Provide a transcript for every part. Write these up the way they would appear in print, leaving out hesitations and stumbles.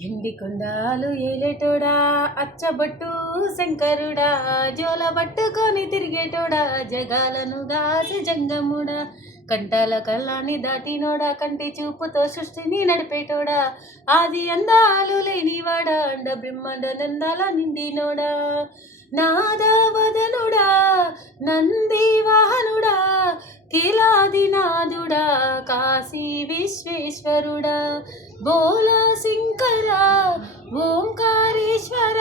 ఎండి కొండాలు ఏలేటోడా అచ్చబట్టు శంకరుడా జోల పట్టుకొని తిరిగేటోడా జగాలను గాసి జంగముడా కంటాల కళ్ళాన్ని దాటినోడా కంటి చూపుతో సృష్టిని నడిపేటోడా ఆది అందాలు లేనివాడా అండ బ్రహ్మాండ నందాల నిండినోడా నాదవదనుడా నంది వాహనుడా కిలాదినాథుడా కాశీ విశ్వేశ్వరుడా బోలా శంకర ఓంకారేశ్వర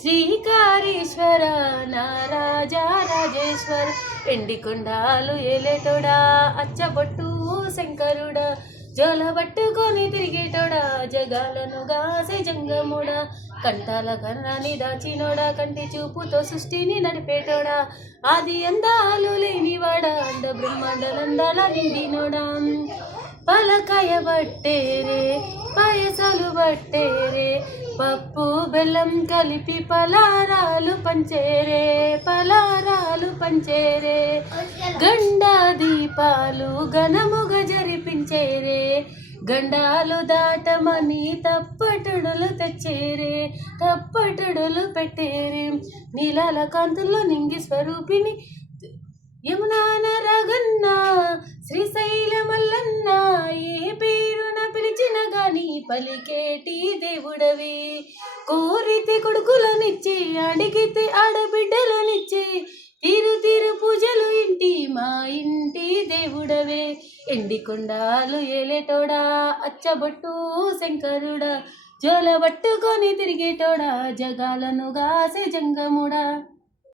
శ్రీకారేశ్వర నారాజా రాజేశ్వర ఎండి కొండాలు ఏలేటోడా అచ్చబొట్టు శంకరుడా జోల పట్టుకొని తిరిగేటోడా జగాలను గాసే జంగముడా కంటాల కర్ణాన్ని దాచినోడా కంటి చూపుతో సృష్టిని నడిపేటోడా ఆది అందాలు లేనివాడా అండ బ్రహ్మాండ నందాల నిండినోడా పలకాయ బట్టేరే పాయసాలు బట్టేరే పప్పు బెల్లం కలిపి పలారాలు పంచేరే గండా దీపాలు ఘనముగా జరిపించేరే గండాలు దాటమని తప్పటడులు తెచ్చేరే తప్పటడులు పెట్టేరే నీలాల కాంతుల్లో నింగి స్వరూపిణి యమునాన రగన్న శ్రీశైలమల్లన్న ఏ పేరున పిలిచిన గాని పలికేటి దేవుడవి కోరితే కొడుకులనిచ్చి అడిగితే ఆడబిడ్డలనిచ్చి తీరు పూజలు మా ఇంటి దేవుడవే ఎండి కొండాలు ఏలేటోడా అచ్చబొట్టు శంకరుడా జోల పట్టుకొని తిరిగేటోడా జగాలను గాసే జంగముడా.